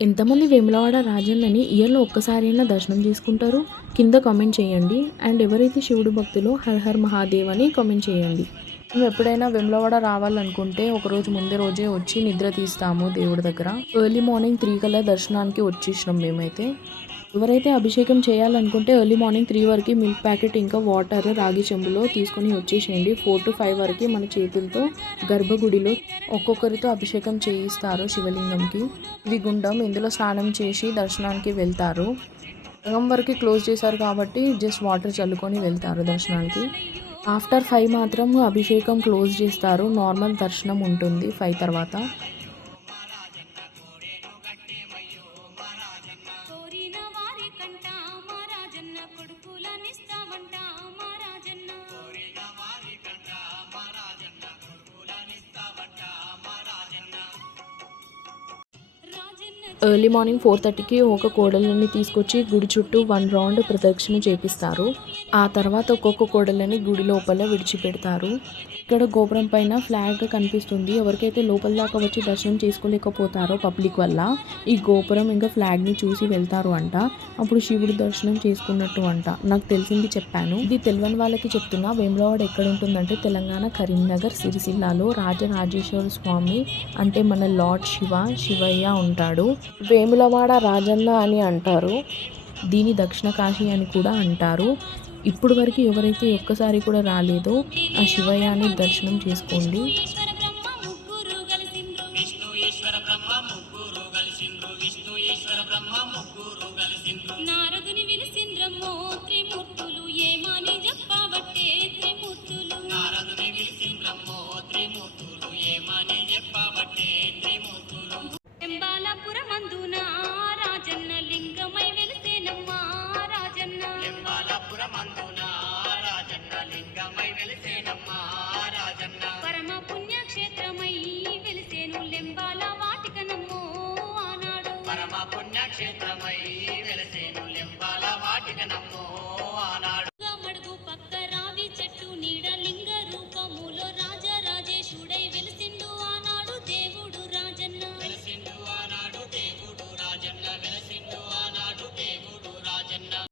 ఎంతమంది వేములవాడ రాజన్నని ఇయర్‌లో ఒక్కసారైనా దర్శనం చేసుకుంటారు? కింద కామెంట్ చేయండి. అండ్ ఎవరైతే శివుడు భక్తులో హర్ హర్ మహాదేవ్ అని కామెంట్ చేయండి. మేము ఎప్పుడైనా వేములవాడ రావాలనుకుంటే ఒకరోజు ముందే రోజే వచ్చి నిద్ర తీస్తాము దేవుడి దగ్గర. ఎర్లీ మార్నింగ్ 3 కల్లా దర్శనానికి వచ్చేసినాం మేమైతే. ఎవరైతే అభిషేకం చేయాలనుకుంటే ఎర్లీ మార్నింగ్ 3 వరకు మిల్క్ ప్యాకెట్ ఇంకా వాటర్ రాగి చెంబులో తీసుకొని వచ్చేసేయండి. 4-5 వరకు మన చేతులతో గర్భగుడిలో ఒక్కొక్కరితో అభిషేకం చేయిస్తారు శివలింగంకి. ఇది గుండం, ఇందులో స్నానం చేసి దర్శనానికి వెళ్తారు. సగం వరకు క్లోజ్ చేశారు కాబట్టి జస్ట్ వాటర్ చల్లుకొని వెళ్తారు దర్శనానికి. ఆఫ్టర్ 5 మాత్రం అభిషేకం క్లోజ్ చేస్తారు. నార్మల్ దర్శనం ఉంటుంది 5 తర్వాత. ఎర్లీ మార్నింగ్ 4:30కి ఒక కోడలని తీసుకొచ్చి గుడి చుట్టూ 1 రౌండ్ ప్రదక్షిణ చేపిస్తారు. ఆ తర్వాత ఒక్కొక్క కోడలని గుడి లోపల విడిచిపెడతారు. ఇక్కడ గోపురం పైన ఫ్లాగ్ కనిపిస్తుంది. ఎవరికైతే లోపల దాకా వచ్చి దర్శనం చేసుకోలేకపోతారో పబ్లిక్ వల్ల ఈ గోపురం ఇంకా ఫ్లాగ్ని చూసి వెళ్తారు అంట. అప్పుడు శివుడి దర్శనం చేసుకున్నట్టు అంట. నాకు తెలిసింది చెప్పాను. ఇది తెలియని వాళ్ళకి చెప్తున్నా. వేములవాడ ఎక్కడ ఉంటుందంటే తెలంగాణ కరీంనగర్ సిరిసిల్లాలో రాజరాజేశ్వర స్వామి అంటే మన లార్డ్ శివయ్య ఉంటాడు. వేములవాడ రాజన్న అని అంటారు. దీని దక్షిణ కాశీ అని కూడా అంటారు. ఇప్పుడు వరకు ఎవరైతే ఒక్కసారి కూడా రాలేదో ఆ శివయ్యని దర్శనం చేసుకోండి. పరమ పుణ్యక్షేత్రమై వెలిసేను లెంబాల వాటికనమ్మో ఆనాడు. పరమ పుణ్యక్షేత్రమై